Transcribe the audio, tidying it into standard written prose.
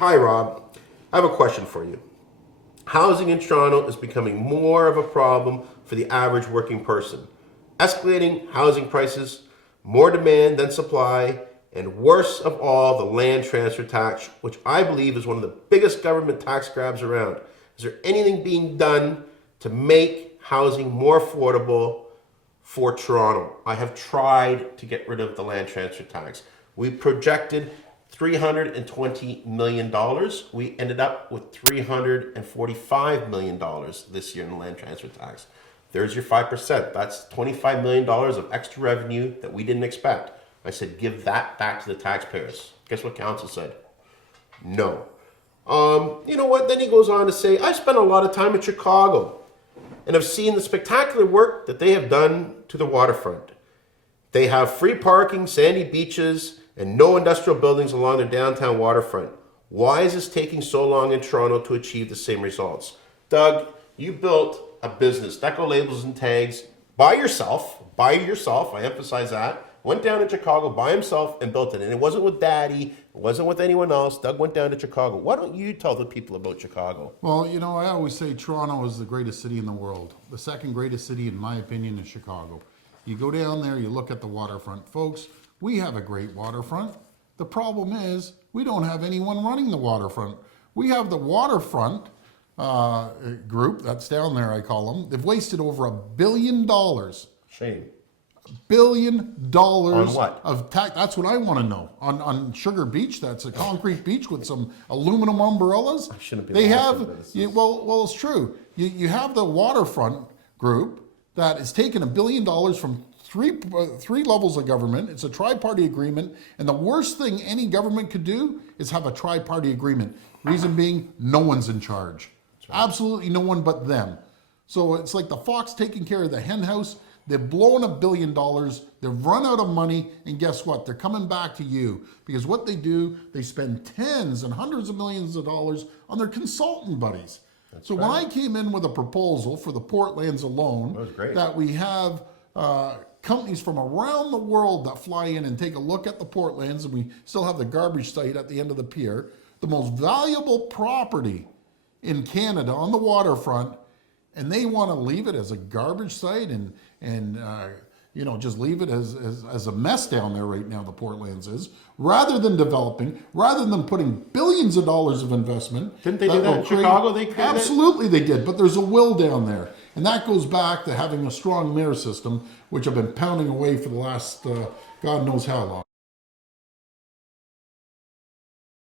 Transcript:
Hi, Rob. I have a question for you. Housing in Toronto is becoming more of a problem for the average working person. Escalating housing prices, more demand than supply, and worst of all, the land transfer tax, which I believe is one of the biggest government tax grabs around. Is there anything being done to make housing more affordable for Toronto? I have tried to get rid of the land transfer tax. We projected $320 million. We ended up with $345 million this year in land transfer tax. There's your 5%. That's $25 million of extra revenue that we didn't expect. I said, give that back to the taxpayers. Guess what council said? No. You know what? Then he goes on to say, I spent a lot of time in Chicago and have seen the spectacular work that they have done to the waterfront. They have free parking, sandy beaches, and no industrial buildings along their downtown waterfront. Why is this taking so long in Toronto to achieve the same results? Doug, you built a business, Deco Labels and Tags, by yourself, I emphasize that. Went down to Chicago by himself and built it. And it wasn't with Daddy, it wasn't with anyone else. Doug went down to Chicago. Why don't you tell the people about Chicago? Well, you know, I always say Toronto is the greatest city in the world. The second greatest city, in my opinion, is Chicago. You go down there, you look at the waterfront. Folks, we have a great waterfront. The problem is we don't have anyone running the waterfront. We have the waterfront group, that's down there, I call them. They've wasted over $1 billion. Shame. $1 billion On what? of tax. That's what I want to know. On Sugar Beach, that's a concrete beach with some aluminum umbrellas. I shouldn't be They laughing, have, but this is- well, it's true. You have the waterfront group that has taken $1 billion from three levels of government. It's a tri-party agreement, and the worst thing any government could do is have a tri-party agreement. Reason being, no one's in charge. Right. Absolutely no one but them. So it's like the fox taking care of the hen house. They've blown $1 billion. They've run out of money, and guess what? They're coming back to you because what they do, they spend tens and hundreds of millions of dollars on their consultant buddies. So when I came in with a proposal for the Portlands alone, that we have companies from around the world that fly in and take a look at the Portlands, and we still have the garbage site at the end of the pier, the most valuable property in Canada on the waterfront, and they want to leave it as a garbage site and you know, just leave it as a mess down there right now, the Portlands is, rather than developing, rather than putting billions of dollars of investment. Didn't they do that in Chicago? They created Absolutely they did, but there's a will down there. And that goes back to having a strong mayor system, which I've been pounding away for the last God knows how long.